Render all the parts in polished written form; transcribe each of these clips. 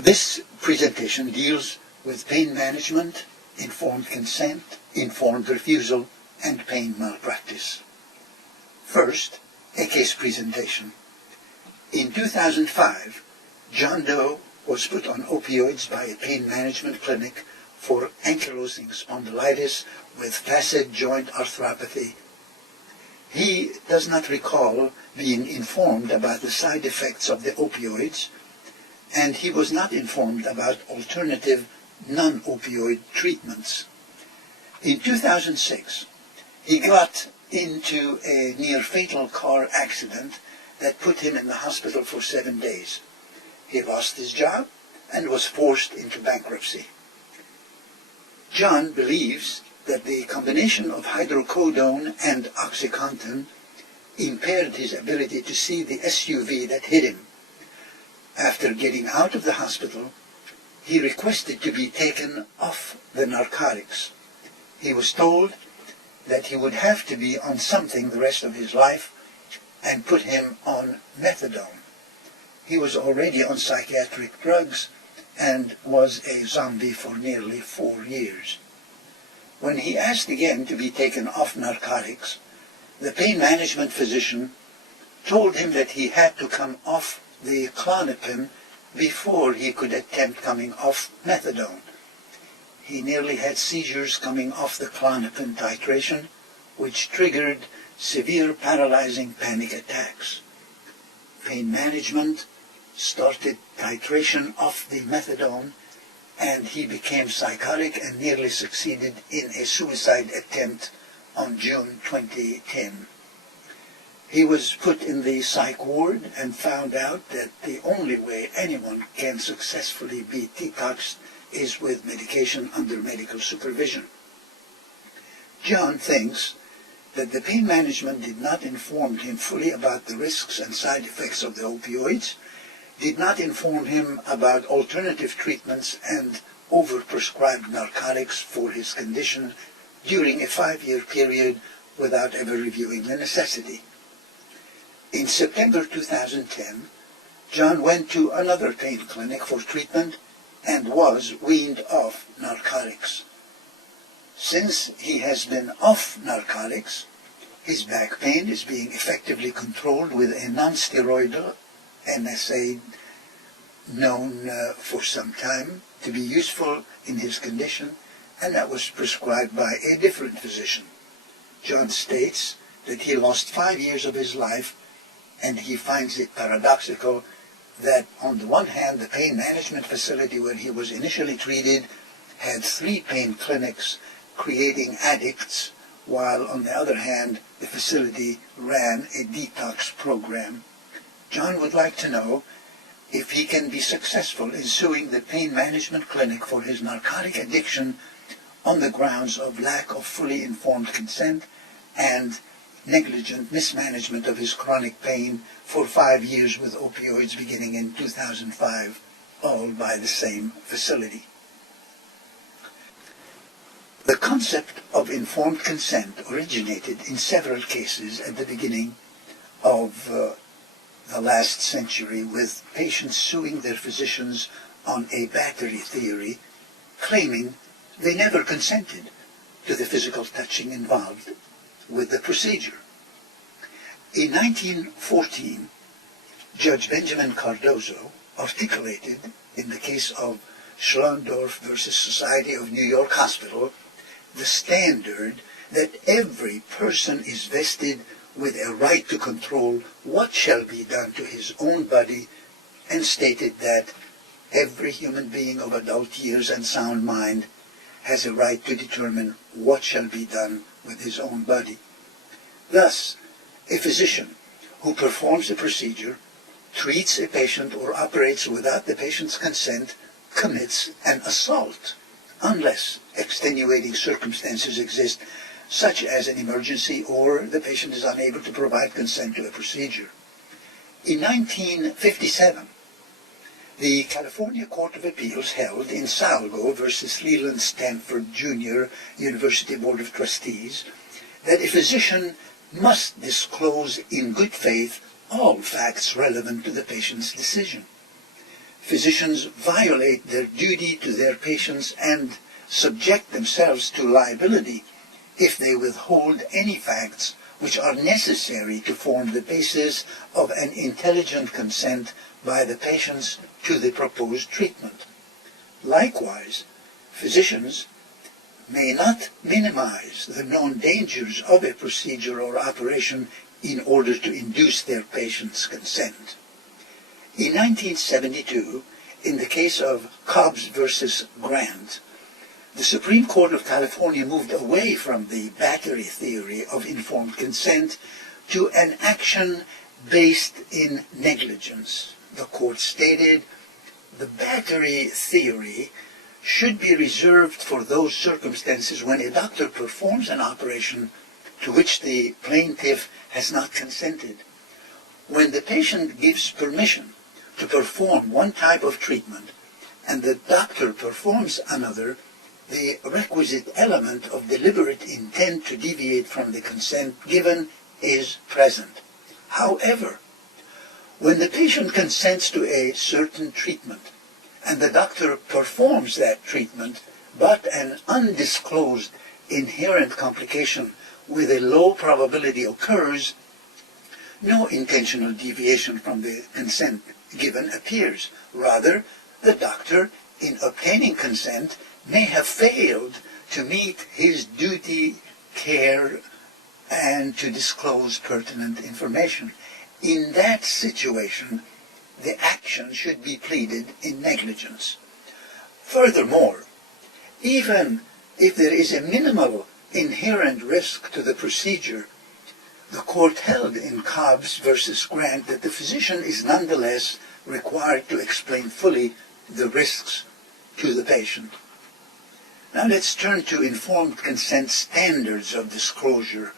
This presentation deals with pain management, informed consent, informed refusal, and pain malpractice. First, a case presentation. In 2005, John Doe was put on opioids by a pain management clinic for ankylosing spondylitis with facet joint arthropathy. He does not recall being informed about the side effects of the opioids, and he was not informed about alternative non-opioid treatments. In 2006, he got into a near-fatal car accident that put him in the hospital for 7 days. He lost his job and was forced into bankruptcy. John believes that the combination of hydrocodone and OxyContin impaired his ability to see the SUV that hit him. After getting out of the hospital, he requested to be taken off the narcotics. He was told that he would have to be on something the rest of his life and put him on methadone. He was already on psychiatric drugs and was a zombie for nearly 4 years. When he asked again to be taken off narcotics, the pain management physician told him that he had to come off the Klonopin before he could attempt coming off methadone. He nearly had seizures coming off the Klonopin titration, which triggered severe paralyzing panic attacks. Pain management started titration off the methadone, and he became psychotic and nearly succeeded in a suicide attempt on June 2010. He was put in the psych ward and found out that the only way anyone can successfully be detoxed is with medication under medical supervision. John thinks that the pain management did not inform him fully about the risks and side effects of the opioids, did not inform him about alternative treatments and overprescribed narcotics for his condition during a 5-year period without ever reviewing the necessity. In September 2010, John went to another pain clinic for treatment and was weaned off narcotics. Since he has been off narcotics, his back pain is being effectively controlled with a non-steroidal NSAID known for some time to be useful in his condition, and that was prescribed by a different physician. John states that he lost 5 years of his life, and he finds it paradoxical that on the one hand, the pain management facility where he was initially treated had 3 pain clinics creating addicts, while on the other hand, the facility ran a detox program. John would like to know if he can be successful in suing the pain management clinic for his narcotic addiction on the grounds of lack of fully informed consent and negligent mismanagement of his chronic pain for 5 years with opioids beginning in 2005, all by the same facility. The concept of informed consent originated in several cases at the beginning of the last century, with patients suing their physicians on a battery theory, claiming they never consented to the physical touching involved with the procedure. In 1914, Judge Benjamin Cardozo articulated, in the case of Schlondorf versus Society of New York Hospital, the standard that every person is vested with a right to control what shall be done to his own body, and stated that every human being of adult years and sound mind has a right to determine what shall be done with his own body. Thus, a physician who performs a procedure, treats a patient, or operates without the patient's consent commits an assault, unless extenuating circumstances exist, such as an emergency or the patient is unable to provide consent to a procedure. In 1957, the California Court of Appeals held in Salgo versus Leland Stanford Jr. University Board of Trustees that a physician must disclose in good faith all facts relevant to the patient's decision. physicians violate their duty to their patients and subject themselves to liability if they withhold any facts which are necessary to form the basis of an intelligent consent by the patients to the proposed treatment. Likewise, physicians may not minimize the known dangers of a procedure or operation in order to induce their patients' consent. In 1972, in the case of Cobbs versus Grant, the Supreme Court of California moved away from the battery theory of informed consent to an action based in negligence. The court stated, the battery theory should be reserved for those circumstances when a doctor performs an operation to which the plaintiff has not consented. When the patient gives permission to perform one type of treatment and the doctor performs another, the requisite element of deliberate intent to deviate from the consent given is present. However, when the patient consents to a certain treatment and the doctor performs that treatment, but an undisclosed inherent complication with a low probability occurs, no intentional deviation from the consent given appears. Rather, the doctor, in obtaining consent, may have failed to meet his duty, care, and to disclose pertinent information. In that situation, the action should be pleaded in negligence. Furthermore, even if there is a minimal inherent risk to the procedure, the court held in Cobbs versus Grant that the physician is nonetheless required to explain fully the risks to the patient. Now let's turn to informed consent standards of disclosure.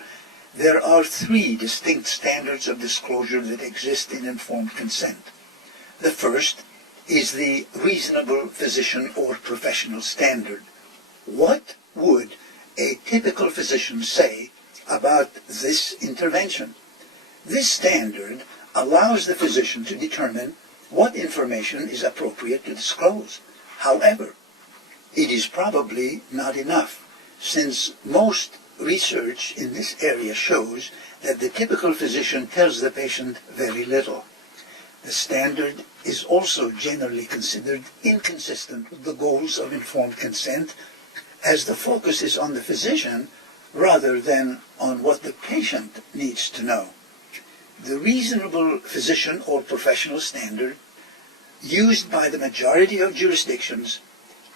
There are three distinct standards of disclosure that exist in informed consent. The first is the reasonable physician or professional standard. What would a typical physician say about this intervention? This standard allows the physician to determine what information is appropriate to disclose. However, it is probably not enough, since most research in this area shows that the typical physician tells the patient very little. The standard is also generally considered inconsistent with the goals of informed consent, as the focus is on the physician rather than on what the patient needs to know. The reasonable physician or professional standard used by the majority of jurisdictions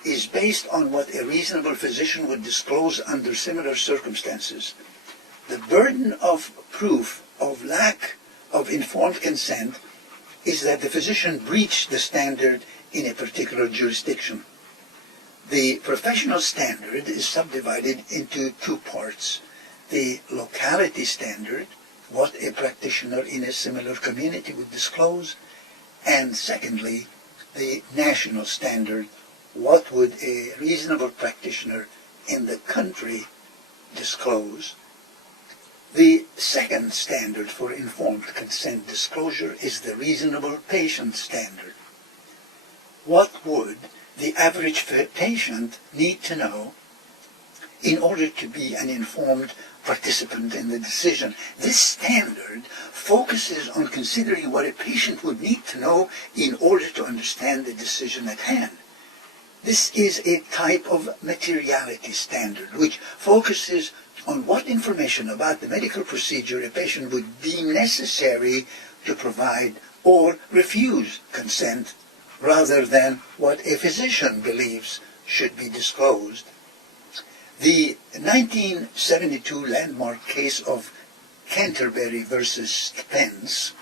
is based on what a reasonable physician would disclose under similar circumstances. The burden of proof of lack of informed consent is that the physician breached the standard in a particular jurisdiction. The professional standard is subdivided into two parts: the locality standard, what a practitioner in a similar community would disclose, and secondly, the national standard, what would a reasonable practitioner in the country disclose. The second standard for informed consent disclosure is the reasonable patient standard. What would the average patient need to know in order to be an informed participant in the decision? This standard focuses on considering what a patient would need to know in order to understand the decision at hand. This is a type of materiality standard which focuses on what information about the medical procedure a patient would deem necessary to provide or refuse consent, rather than what a physician believes should be disclosed. The 1972 landmark case of Canterbury versus Spence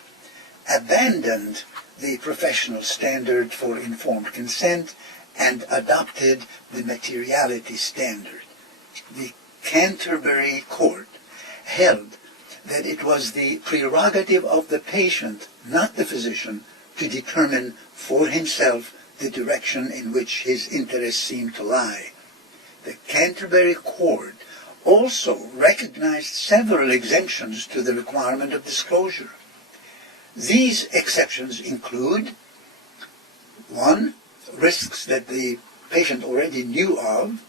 abandoned the professional standard for informed consent and adopted the materiality standard. The Canterbury court held that it was the prerogative of the patient, not the physician, to determine for himself the direction in which his interests seemed to lie. The Canterbury court also recognized several exemptions to the requirement of disclosure. These exceptions include One, risks that the patient already knew of,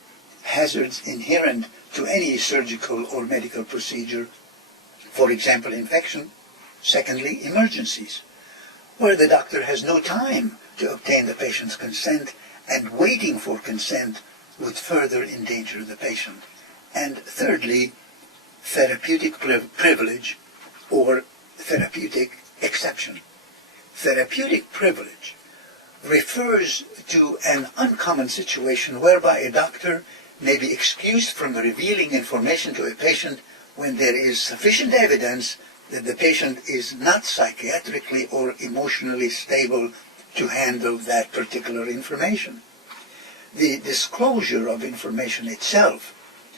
hazards inherent to any surgical or medical procedure, for example, infection. Secondly, emergencies, where the doctor has no time to obtain the patient's consent, and waiting for consent would further endanger the patient. And thirdly, therapeutic privilege or therapeutic exception. Therapeutic privilege refers to an uncommon situation whereby a doctor may be excused from revealing information to a patient when there is sufficient evidence that the patient is not psychiatrically or emotionally stable to handle that particular information. The disclosure of information itself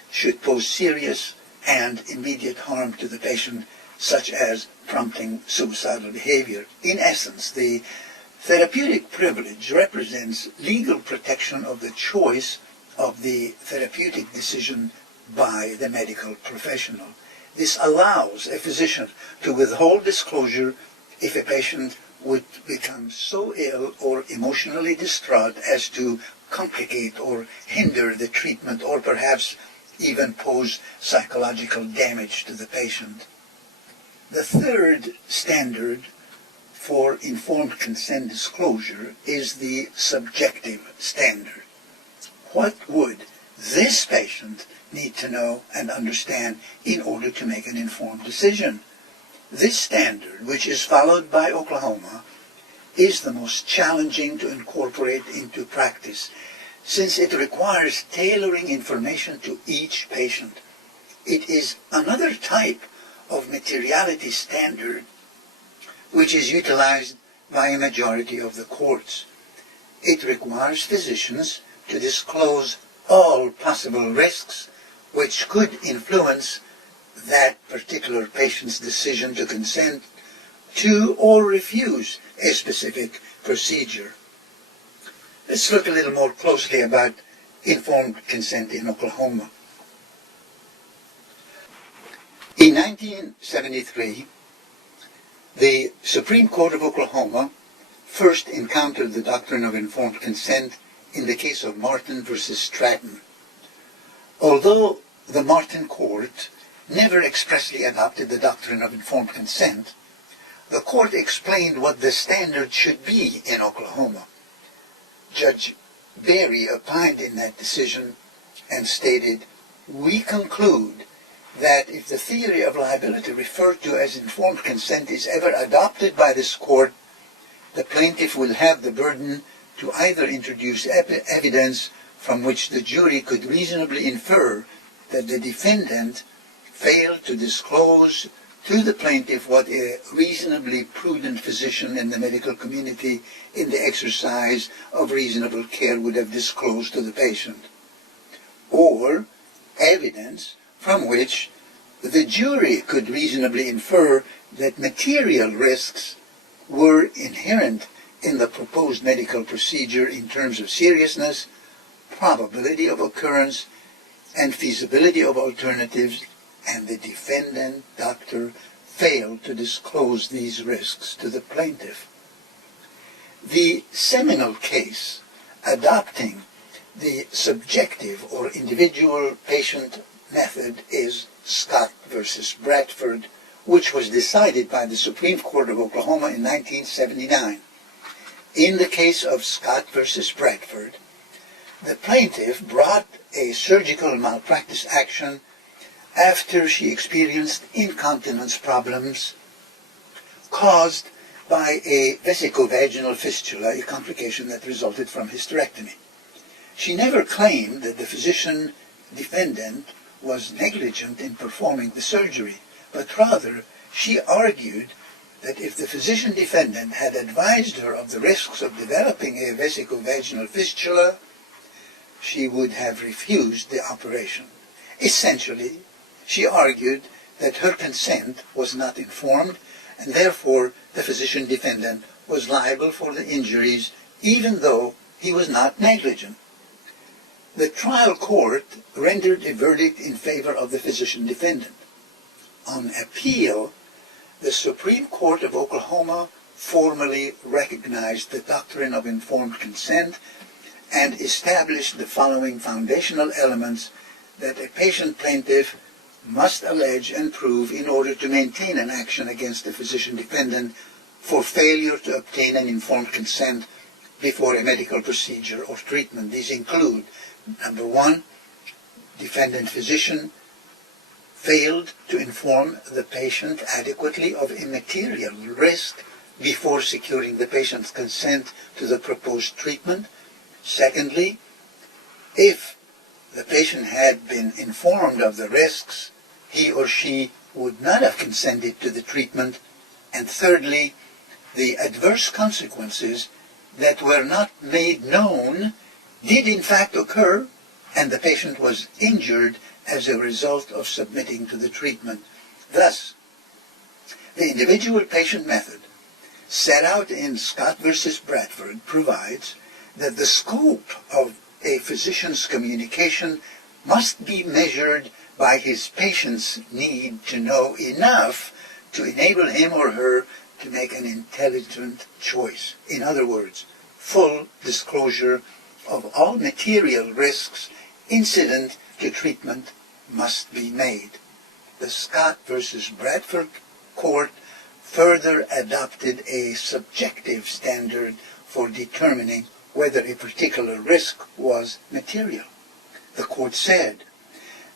should pose serious and immediate harm to the patient, such as prompting suicidal behavior. In essence, the therapeutic privilege represents legal protection of the choice of the therapeutic decision by the medical professional. This allows a physician to withhold disclosure if a patient would become so ill or emotionally distraught as to complicate or hinder the treatment, or perhaps even pose psychological damage to the patient. The third standard for informed consent disclosure is the subjective standard. What would this patient need to know and understand in order to make an informed decision? This standard, which is followed by Oklahoma, is the most challenging to incorporate into practice, since it requires tailoring information to each patient. It is another type of materiality standard which is utilized by a majority of the courts. It requires physicians to disclose all possible risks which could influence that particular patient's decision to consent to or refuse a specific procedure. Let's look a little more closely about informed consent in Oklahoma. In 1973, the Supreme Court of Oklahoma first encountered the doctrine of informed consent in the case of Martin versus Stratton. Although the Martin Court never expressly adopted the doctrine of informed consent, the court explained what the standard should be in Oklahoma. Judge Berry opined in that decision and stated, "We conclude that if the theory of liability referred to as informed consent is ever adopted by this court, the plaintiff will have the burden to either introduce evidence from which the jury could reasonably infer that the defendant failed to disclose to the plaintiff what a reasonably prudent physician in the medical community in the exercise of reasonable care would have disclosed to the patient, or evidence from which the jury could reasonably infer that material risks were inherent in the proposed medical procedure in terms of seriousness, probability of occurrence, and feasibility of alternatives, and the defendant doctor failed to disclose these risks to the plaintiff." The seminal case adopting the subjective or individual patient method is Scott versus Bradford, which was decided by the Supreme Court of Oklahoma in 1979. In the case of Scott versus Bradford, the plaintiff brought a surgical malpractice action after she experienced incontinence problems caused by a vesicovaginal fistula, a complication that resulted from hysterectomy. She never claimed that the physician defendant was negligent in performing the surgery, but rather she argued that if the physician defendant had advised her of the risks of developing a vesicovaginal fistula, she would have refused the operation. Essentially, she argued that her consent was not informed, and therefore the physician defendant was liable for the injuries even though he was not negligent. The trial court rendered a verdict in favor of the physician defendant. On appeal, the Supreme Court of Oklahoma formally recognized the doctrine of informed consent and established the following foundational elements that a patient plaintiff must allege and prove in order to maintain an action against the physician defendant for failure to obtain an informed consent before a medical procedure or treatment. These include, number one, defendant physician failed to inform the patient adequately of a material risk before securing the patient's consent to the proposed treatment. Secondly, if the patient had been informed of the risks, he or she would not have consented to the treatment. And thirdly, the adverse consequences that were not made known did in fact occur, and the patient was injured as a result of submitting to the treatment. Thus, the individual patient method set out in Scott versus Bradford provides that the scope of a physician's communication must be measured by his patient's need to know enough to enable him or her to make an intelligent choice. In other words, full disclosure of all material risks incident to treatment must be made. The Scott versus Bradford court further adopted a subjective standard for determining whether a particular risk was material. The court said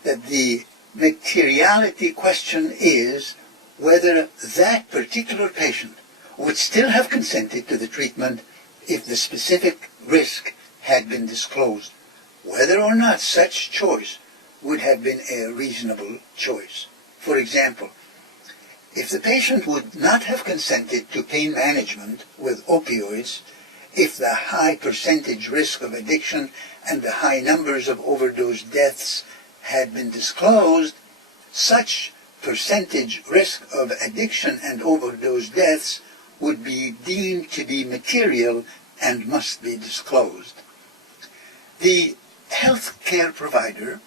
that the materiality question is whether that particular patient would still have consented to the treatment if the specific risk had been disclosed, whether or not such choice would have been a reasonable choice. For example, if the patient would not have consented to pain management with opioids if the high percentage risk of addiction and the high numbers of overdose deaths had been disclosed, such percentage risk of addiction and overdose deaths would be deemed to be material and must be disclosed. The health care provider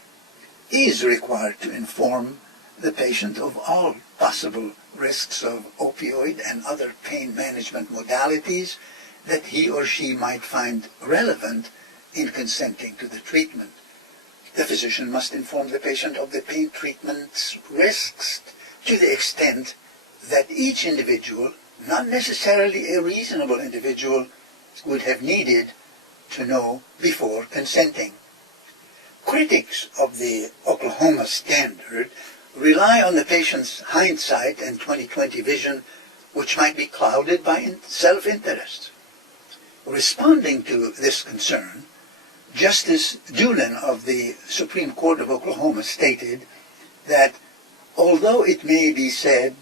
is required to inform the patient of all possible risks of opioid and other pain management modalities that he or she might find relevant in consenting to the treatment. The physician must inform the patient of the pain treatment's risks to the extent that each individual, not necessarily a reasonable individual, would have needed to know before consenting. Critics of the Oklahoma standard rely on the patient's hindsight and 20/20 vision, which might be clouded by self-interest. Responding to this concern, Justice Doolin of the Supreme Court of Oklahoma stated that although it may be said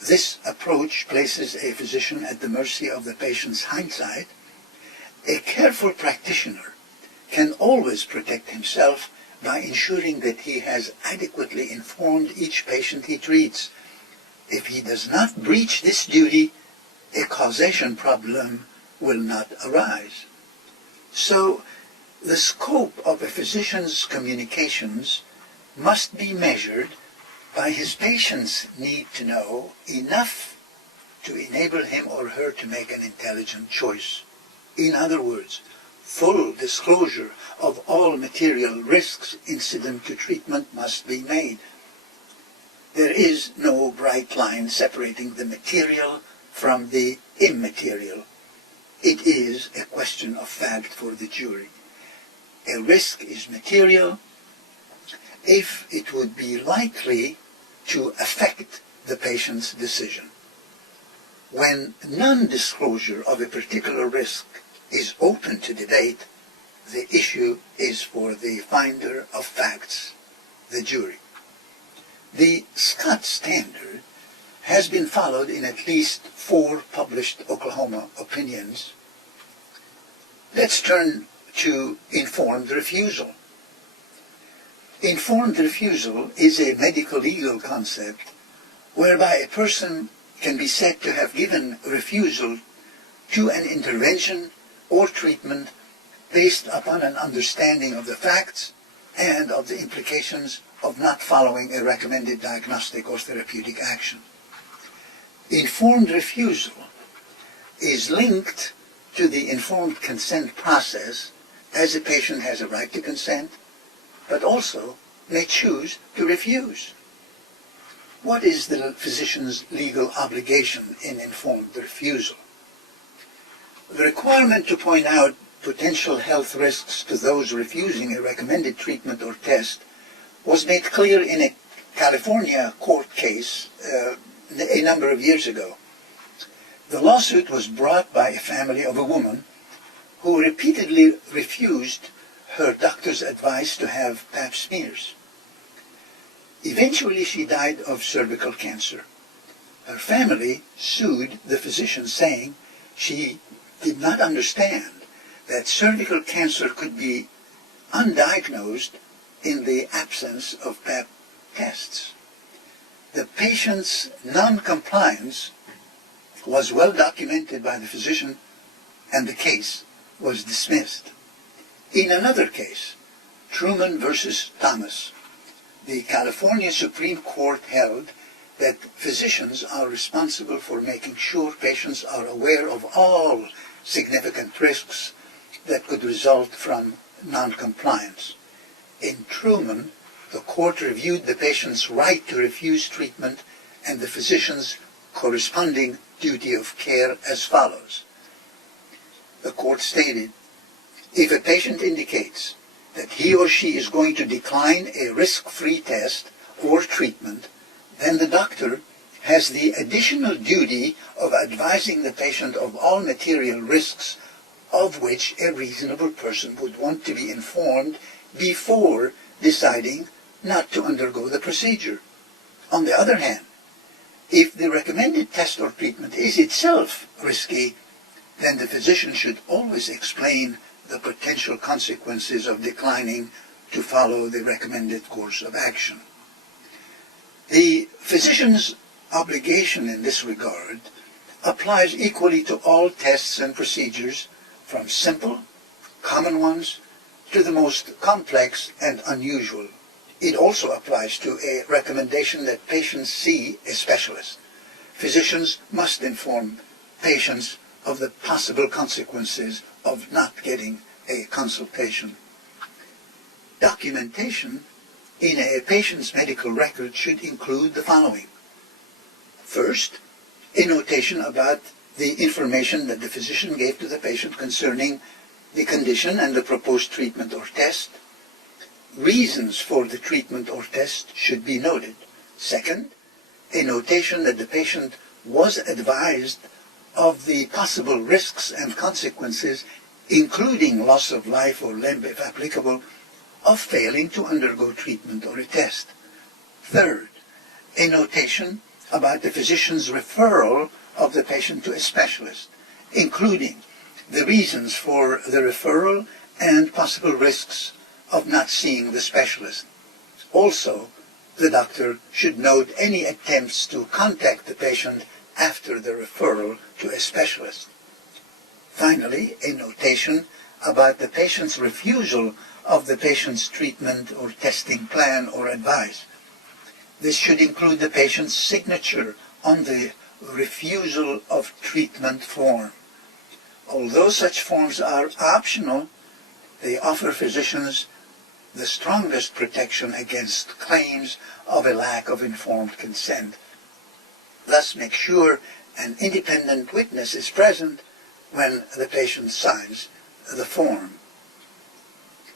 this approach places a physician at the mercy of the patient's hindsight, a careful practitioner can always protect himself by ensuring that he has adequately informed each patient he treats. If he does not breach this duty, a causation problem will not arise. So, the scope of a physician's communications must be measured by his patient's need to know enough to enable him or her to make an intelligent choice. In other words, full disclosure of all material risks incident to treatment must be made. There is no bright line separating the material from the immaterial. It is a question of fact for the jury. A risk is material if it would be likely to affect the patient's decision. When non-disclosure of a particular risk is open to debate, the issue is for the finder of facts, the jury. The Scott standard has been followed in at least 4 published Oklahoma opinions. Let's turn to informed refusal. Informed refusal is a medical legal concept whereby a person can be said to have given refusal to an intervention or treatment based upon an understanding of the facts and of the implications of not following a recommended diagnostic or therapeutic action. Informed refusal is linked to the informed consent process, as a patient has a right to consent, but also may choose to refuse. What is the physician's legal obligation in informed refusal? The requirement to point out potential health risks to those refusing a recommended treatment or test was made clear in a California court case a number of years ago. The lawsuit was brought by a family of a woman who repeatedly refused her doctor's advice to have pap smears. Eventually, she died of cervical cancer. Her family sued the physician, saying she did not understand that cervical cancer could be undiagnosed in the absence of pap tests. The patient's non-compliance was well documented by the physician, and the case was dismissed. In another case, Truman versus Thomas, the California Supreme Court held that physicians are responsible for making sure patients are aware of all significant risks that could result from non-compliance. In Truman, the court reviewed the patient's right to refuse treatment and the physician's corresponding duty of care as follows. The court stated, if a patient indicates that he or she is going to decline a risk-free test or treatment, then the doctor has the additional duty of advising the patient of all material risks of which a reasonable person would want to be informed before deciding not to undergo the procedure. On the other hand, if the recommended test or treatment is itself risky, then the physician should always explain the potential consequences of declining to follow the recommended course of action. The physician's obligation in this regard applies equally to all tests and procedures, from simple, common ones, to the most complex and unusual. It also applies to a recommendation that patients see a specialist. Physicians must inform patients of the possible consequences of not getting a consultation. Documentation in a patient's medical record should include the following. First, a notation about the information that the physician gave to the patient concerning the condition and the proposed treatment or test. Reasons for the treatment or test should be noted. Second, a notation that the patient was advised of the possible risks and consequences, including loss of life or limb if applicable, of failing to undergo treatment or a test. Third, a notation about the physician's referral of the patient to a specialist, including the reasons for the referral and possible risks of not seeing the specialist. Also, the doctor should note any attempts to contact the patient after the referral to a specialist. Finally, a notation about the patient's refusal of the patient's treatment or testing plan or advice. This should include the patient's signature on the refusal of treatment form. Although such forms are optional, they offer physicians the strongest protection against claims of a lack of informed consent. Thus, make sure an independent witness is present when the patient signs the form.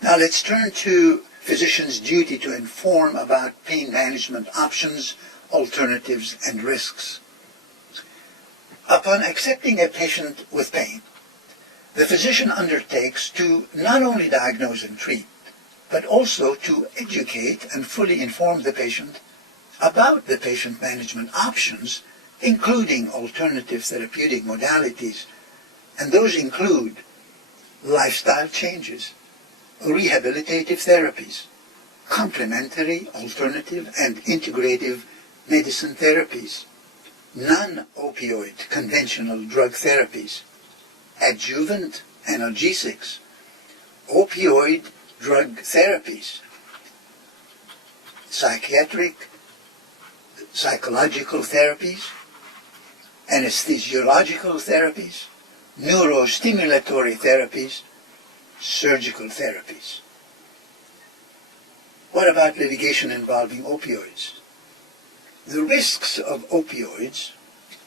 Now let's turn to physician's duty to inform about pain management options, alternatives, and risks. Upon accepting a patient with pain, the physician undertakes to not only diagnose and treat, but also to educate and fully inform the patient about the patient management options, including alternative therapeutic modalities, and those include lifestyle changes, rehabilitative therapies, complementary, alternative, and integrative medicine therapies, non-opioid conventional drug therapies, adjuvant analgesics, opioid drug therapies, psychiatric, psychological therapies, anesthesiological therapies, neurostimulatory therapies, surgical therapies. What about litigation involving opioids? The risks of opioids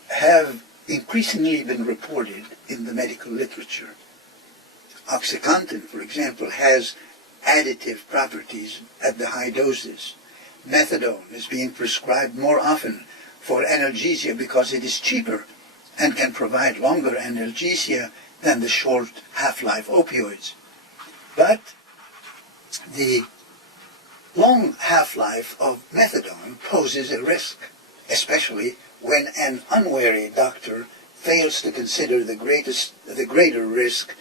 have increasingly been reported in the medical literature. OxyContin, for example, has additive properties at the high doses. Methadone is being prescribed more often for analgesia because it is cheaper and can provide longer analgesia than the short half-life opioids. But the long half-life of methadone poses a risk, especially when an unwary doctor fails to consider the greater risk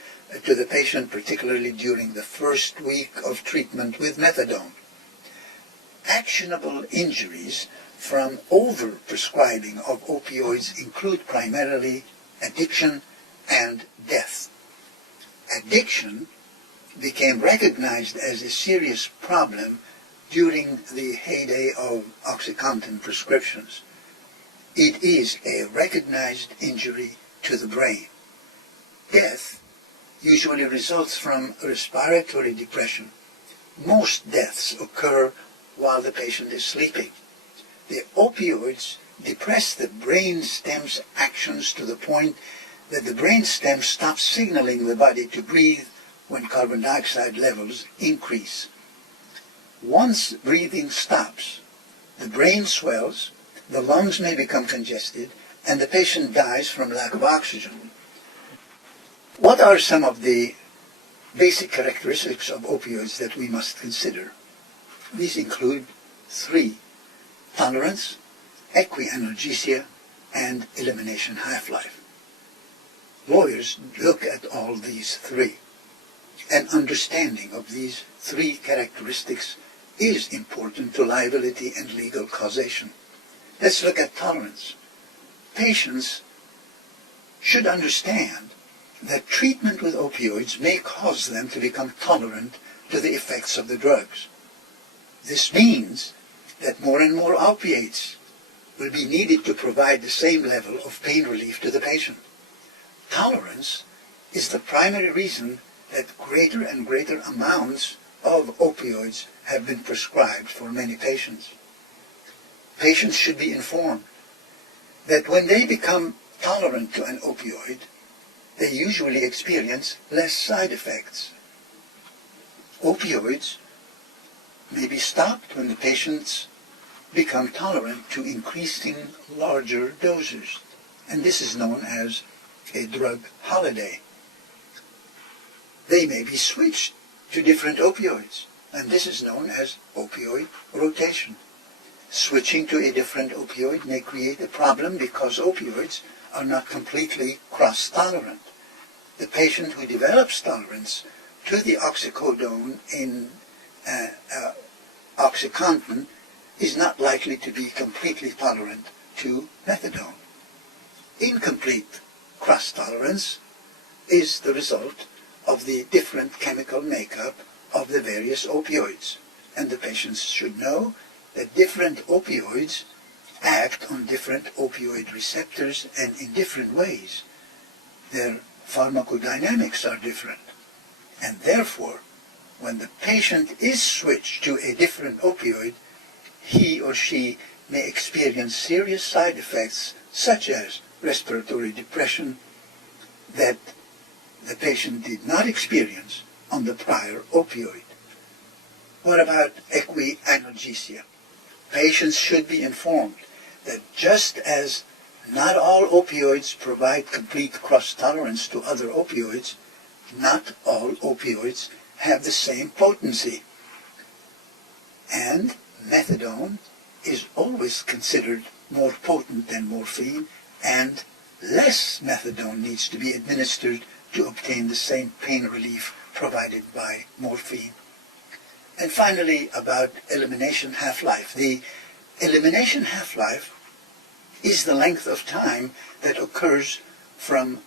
to the patient, particularly during the first week of treatment with methadone. Actionable injuries from over-prescribing of opioids include primarily addiction and death. Addiction became recognized as a serious problem during the heyday of OxyContin prescriptions. It is a recognized injury to the brain. Death usually results from respiratory depression. Most deaths occur while the patient is sleeping. The opioids depress the brain stem's actions to the point that the brain stem stops signaling the body to breathe when carbon dioxide levels increase. Once breathing stops, the brain swells, the lungs may become congested, and the patient dies from lack of oxygen. What are some of the basic characteristics of opioids that we must consider? These include 3: tolerance, equianalgesia, and elimination half-life. Lawyers look at all these 3. An understanding of these 3 characteristics is important to liability and legal causation. Let's look at tolerance. Patients should understand that treatment with opioids may cause them to become tolerant to the effects of the drugs. This means that more and more opiates will be needed to provide the same level of pain relief to the patient. Tolerance is the primary reason that greater and greater amounts of opioids have been prescribed for many patients. Patients should be informed that when they become tolerant to an opioid, they usually experience less side effects. Opioids may be stopped when the patients become tolerant to increasing larger doses, and this is known as a drug holiday. They may be switched to different opioids, and this is known as opioid rotation. Switching to a different opioid may create a problem because opioids are not completely cross-tolerant. The patient who develops tolerance to the oxycodone in OxyContin is not likely to be completely tolerant to methadone. Incomplete cross-tolerance is the result of the different chemical makeup of the various opioids, and the patients should know that different opioids act on different opioid receptors and in different ways. Their pharmacodynamics are different, and therefore, when the patient is switched to a different opioid, he or she may experience serious side effects such as respiratory depression that the patient did not experience on the prior opioid. What about equianalgesia? Patients should be informed that just as not all opioids provide complete cross-tolerance to other opioids, not all opioids have the same potency. And methadone is always considered more potent than morphine, and less methadone needs to be administered to obtain the same pain relief provided by morphine. And finally, about elimination half-life. The elimination half-life is the length of time that occurs from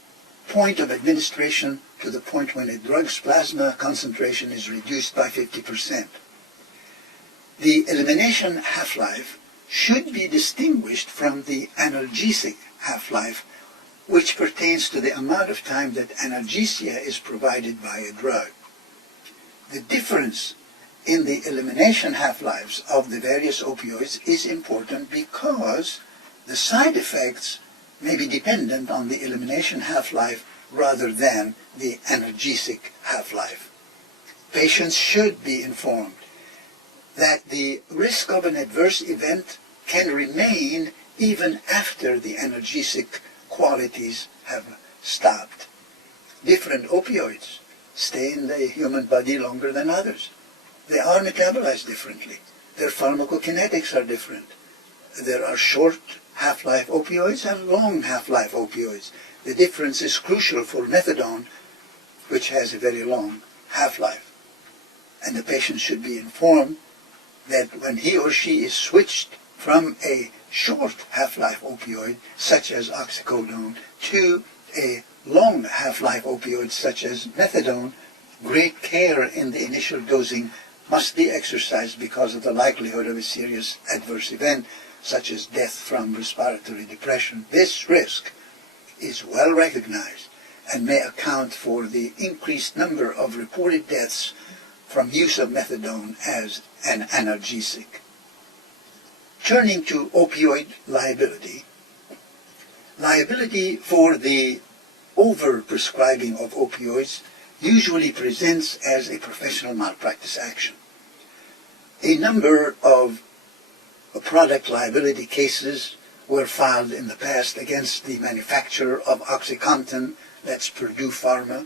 point of administration to the point when a drug's plasma concentration is reduced by 50%. The elimination half-life should be distinguished from the analgesic half-life, which pertains to the amount of time that analgesia is provided by a drug. The difference in the elimination half-lives of the various opioids is important because the side effects may be dependent on the elimination half-life rather than the analgesic half-life. Patients should be informed that the risk of an adverse event can remain even after the analgesic qualities have stopped. Different opioids stay in the human body longer than others. They are metabolized differently. Their pharmacokinetics are different. There are short half-life opioids and long half-life opioids. The difference is crucial for methadone, which has a very long half-life. And the patient should be informed that when he or she is switched from a short half-life opioid, such as oxycodone, to a long half-life opioid, such as methadone, great care in the initial dosing must be exercised because of the likelihood of a serious adverse event, such as death from respiratory depression. This risk is well recognized and may account for the increased number of reported deaths from use of methadone as an analgesic. Turning to opioid liability, liability for the over-prescribing of opioids usually presents as a professional malpractice action. A number of product liability cases were filed in the past against the manufacturer of OxyContin, that's Purdue Pharma,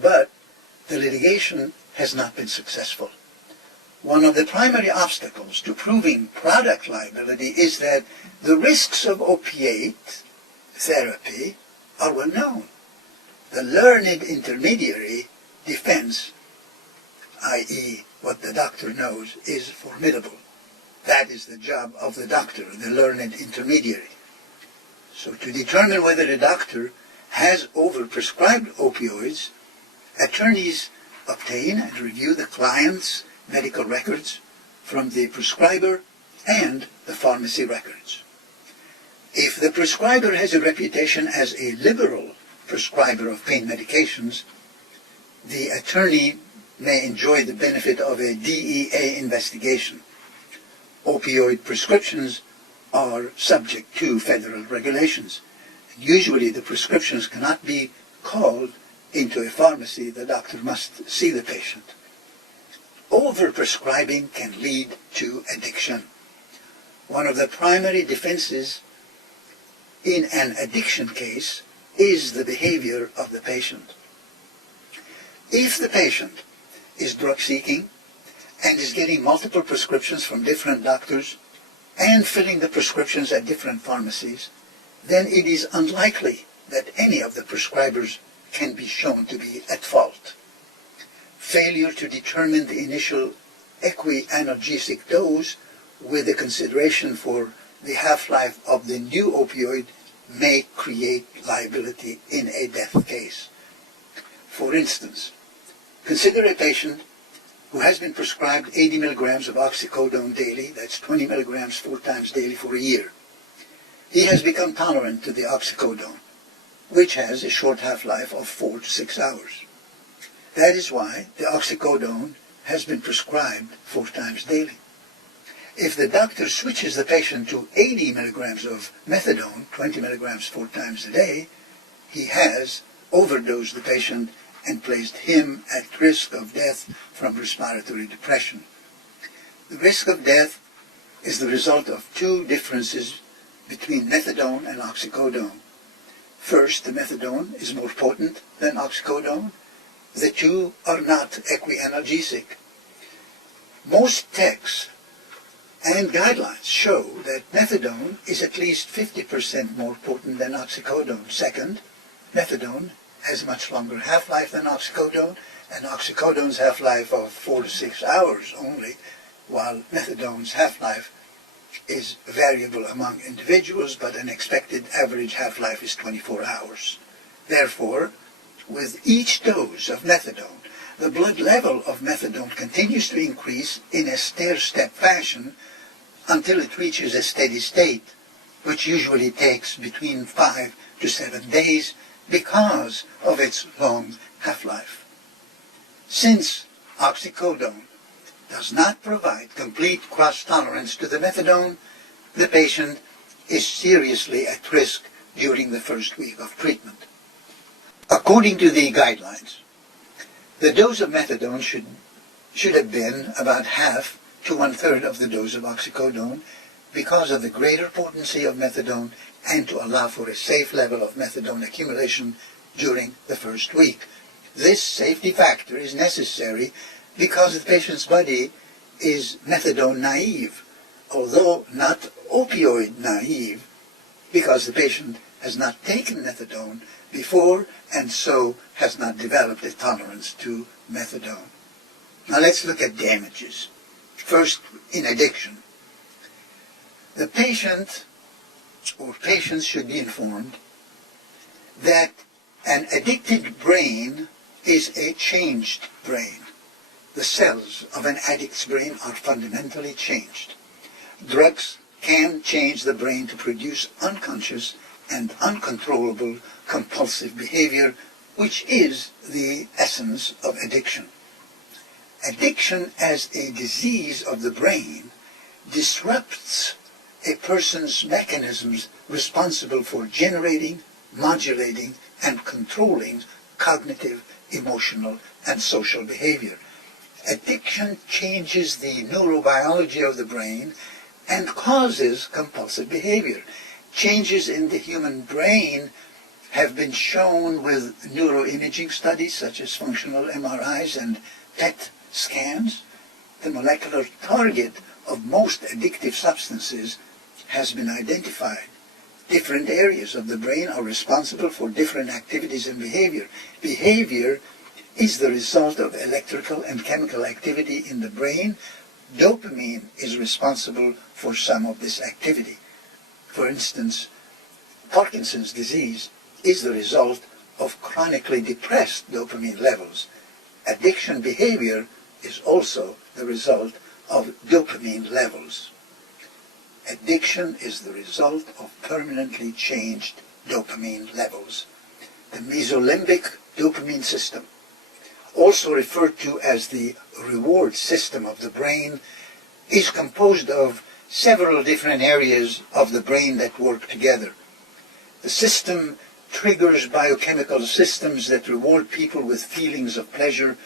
but the litigation has not been successful. One of the primary obstacles to proving product liability is that the risks of opiate therapy are well known. The learned intermediary defense, i.e., what the doctor knows, is formidable. That is the job of the doctor, the learned intermediary. So to determine whether a doctor has overprescribed opioids, attorneys obtain and review the client's medical records from the prescriber and the pharmacy records. If the prescriber has a reputation as a liberal prescriber of pain medications, the attorney may enjoy the benefit of a DEA investigation. Opioid prescriptions are subject to federal regulations. Usually the prescriptions cannot be called into a pharmacy. The doctor must see the patient. Overprescribing can lead to addiction. One of the primary defenses in an addiction case is the behavior of the patient. If the patient is drug-seeking and is getting multiple prescriptions from different doctors and filling the prescriptions at different pharmacies, then it is unlikely that any of the prescribers can be shown to be at fault. Failure to determine the initial equianalgesic dose with a consideration for the half-life of the new opioid may create liability in a death case. For instance, consider a patient who has been prescribed 80 milligrams of oxycodone daily, that's 20 milligrams 4 times daily for a year. He has become tolerant to the oxycodone, which has a short half-life of 4 to 6 hours. That is why the oxycodone has been prescribed 4 times daily. If the doctor switches the patient to 80 milligrams of methadone, 20 milligrams 4 times a day, he has overdosed the patient and placed him at risk of death from respiratory depression. The risk of death is the result of 2 differences between methadone and oxycodone. First, the methadone is more potent than oxycodone. The 2 are not equianalgesic. Most texts and guidelines show that methadone is at least 50% more potent than oxycodone. Second, methadone has a much longer half-life than oxycodone, and oxycodone's half-life of 4 to 6 hours only, while methadone's half-life is variable among individuals, but an expected average half-life is 24 hours. Therefore, with each dose of methadone, the blood level of methadone continues to increase in a stair-step fashion until it reaches a steady state which usually takes between 5 to 7 days because of its long half-life. Since oxycodone does not provide complete cross-tolerance to the methadone, the patient is seriously at risk during the first week of treatment. According to the guidelines, the dose of methadone should have been about half to one-third of the dose of oxycodone because of the greater potency of methadone and to allow for a safe level of methadone accumulation during the first week. This safety factor is necessary because the patient's body is methadone naive, although not opioid naive, because the patient has not taken methadone before and so has not developed a tolerance to methadone. Now let's look at damages. First, in addiction. The patient or patients should be informed that an addicted brain is a changed brain. The cells of an addict's brain are fundamentally changed. Drugs can change the brain to produce unconscious and uncontrollable compulsive behavior, which is the essence of addiction. Addiction as a disease of the brain disrupts a person's mechanisms responsible for generating, modulating, and controlling cognitive, emotional, and social behavior. Addiction changes the neurobiology of the brain and causes compulsive behavior. Changes in the human brain have been shown with neuroimaging studies such as functional MRIs and PET scans. The molecular target of most addictive substances has been identified. Different areas of the brain are responsible for different activities and behavior. Behavior is the result of electrical and chemical activity in the brain. Dopamine is responsible for some of this activity. For instance, Parkinson's disease is the result of chronically depressed dopamine levels. Addiction behavior is also the result of dopamine levels. Addiction is the result of permanently changed dopamine levels. The mesolimbic dopamine system, also referred to as the reward system of the brain, is composed of several different areas of the brain that work together. The system triggers biochemical systems that reward people with feelings of pleasure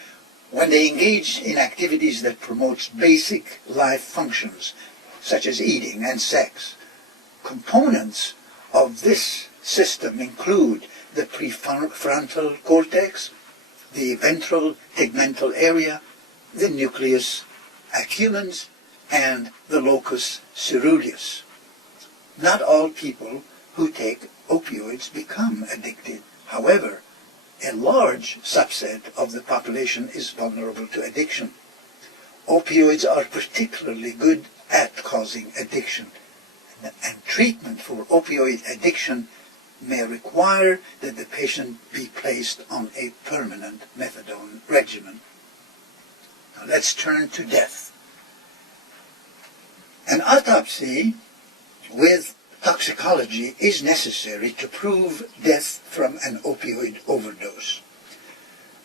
when they engage in activities that promote basic life functions, such as eating and sex. Components of this system include the prefrontal cortex, the ventral tegmental area, the nucleus accumbens, and the locus ceruleus. Not all people who take opioids become addicted. However, a large subset of the population is vulnerable to addiction. Opioids are particularly good at causing addiction, and treatment for opioid addiction may require that the patient be placed on a permanent methadone regimen. Now let's turn to death. An autopsy with toxicology is necessary to prove death from an opioid overdose.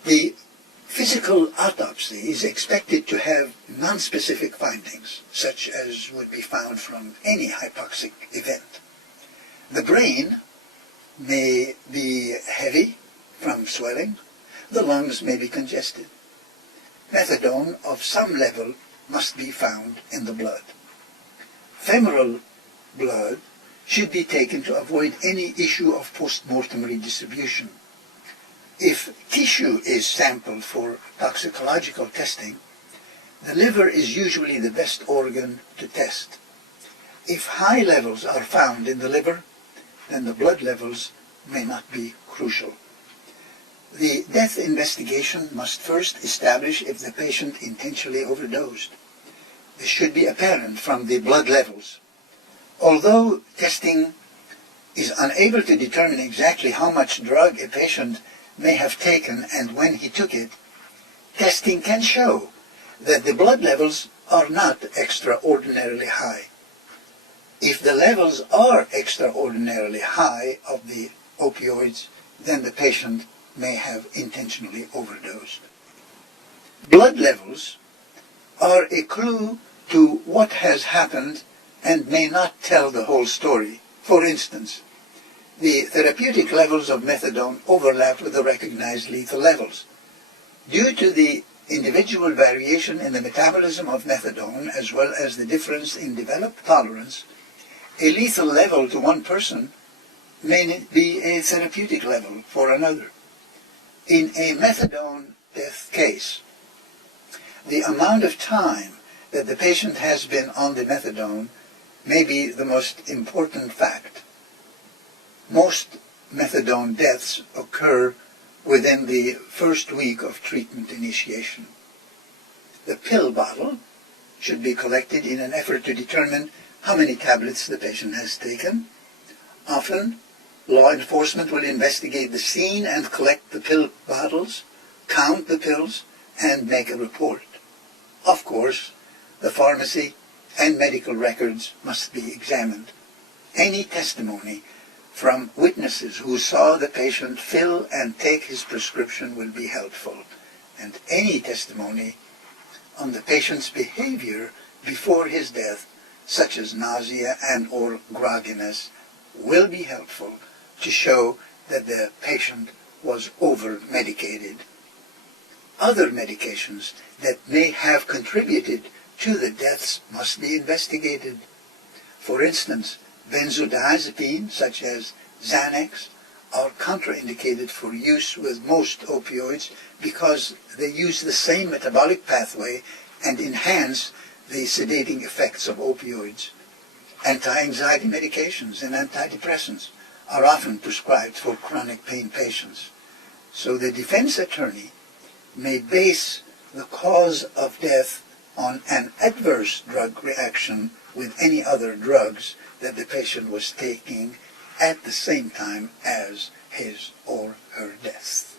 The physical autopsy is expected to have nonspecific findings, such as would be found from any hypoxic event. The brain may be heavy from swelling. The lungs may be congested. Methadone of some level must be found in the blood. Femoral blood should be taken to avoid any issue of post-mortem redistribution. If tissue is sampled for toxicological testing, the liver is usually the best organ to test. If high levels are found in the liver, then the blood levels may not be crucial. The death investigation must first establish if the patient intentionally overdosed. This should be apparent from the blood levels. Although testing is unable to determine exactly how much drug a patient may have taken and when he took it, testing can show that the blood levels are not extraordinarily high. If the levels are extraordinarily high of the opioids, then the patient may have intentionally overdosed. Blood levels are a clue to what has happened and may not tell the whole story. For instance, the therapeutic levels of methadone overlap with the recognized lethal levels. Due to the individual variation in the metabolism of methadone, as well as the difference in developed tolerance, a lethal level to one person may be a therapeutic level for another. In a methadone death case, the amount of time that the patient has been on the methadone may be the most important fact. Most methadone deaths occur within the first week of treatment initiation. The pill bottle should be collected in an effort to determine how many tablets the patient has taken. Often, law enforcement will investigate the scene and collect the pill bottles, count the pills, and make a report. Of course, the pharmacy and medical records must be examined. Any testimony from witnesses who saw the patient fill and take his prescription will be helpful, and any testimony on the patient's behavior before his death, such as nausea and or grogginess, will be helpful to show that the patient was over-medicated. Other medications that may have contributed to the deaths must be investigated. For instance, benzodiazepine, such as Xanax, are contraindicated for use with most opioids because they use the same metabolic pathway and enhance the sedating effects of opioids. Anti-anxiety medications and antidepressants are often prescribed for chronic pain patients. So the defense attorney may base the cause of death on an adverse drug reaction with any other drugs that the patient was taking at the same time as his or her death.